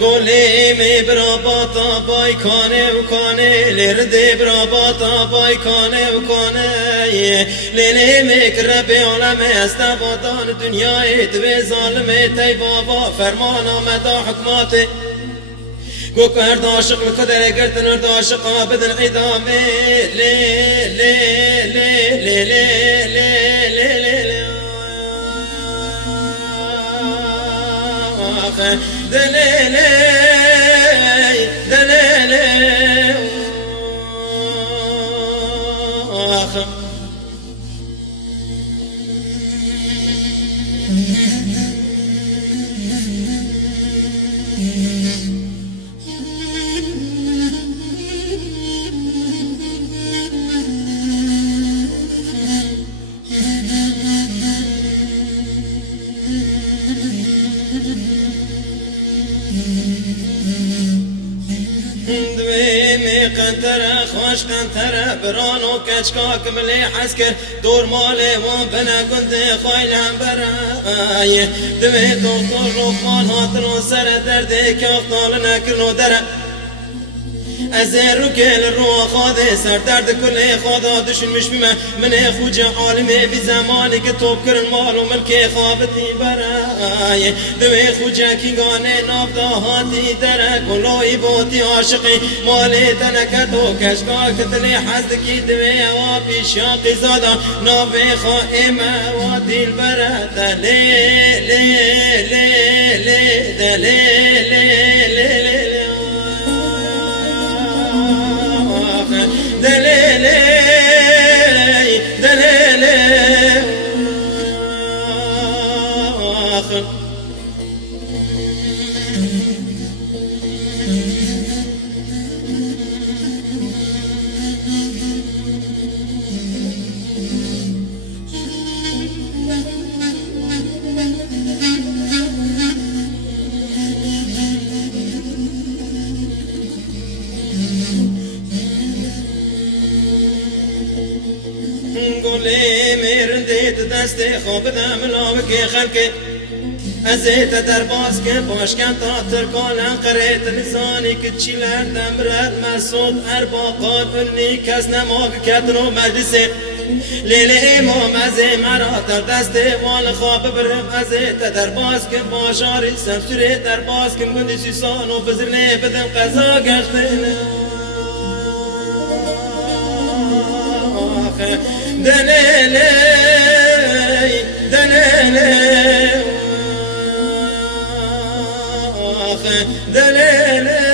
گلی می براباتا بای کانه و کانه لرده براباتا بای کانه و کانه لیلی میکره به عالم استبادان دنیای توی ظالم تی بابا فرمان آمده حکمات گو کرد عاشق لقدر گردن ارد عاشقا بدن قدامه لی لی لی لی لی لی لی لی دليلي دليلي قنتره خوش قنتره برانو کچکا کملی حس کرد دور ماله وان بنا گنده خایلم برای دوی دکتر لقمان هاتنو سر درده که اختال نکرنو دره از رو کل رو خواده سر درد کل خدا دشون مش بیمه من خوج عالمه بی زمانی که توب کرن مال و ملک خوابتی برای دوی خوجه کی گانه ناب داهاتی دره گلوی بوتی عاشقی مالی تنکت و کشکا کتلی حزد کی دوی و پیشاقی زادا ناب خائمه و دیل بره دلی لی لی لی دلی لی لی لی دليلي دليلي گلی میرندید دست خواب دم لامک خلک ازیت در باز که باشکن تا ترکان قریت نزانی که چیلر دمرد مسعود ارباقان انی کس نماگ کتنو مجلسه لیل امام از مرا در دست وال خواب برم ازیت در باز که باشاری سمسوره در باز که گندی سیسان و فزرنه بدم قضا گشتنه دليلي دليلي دليلي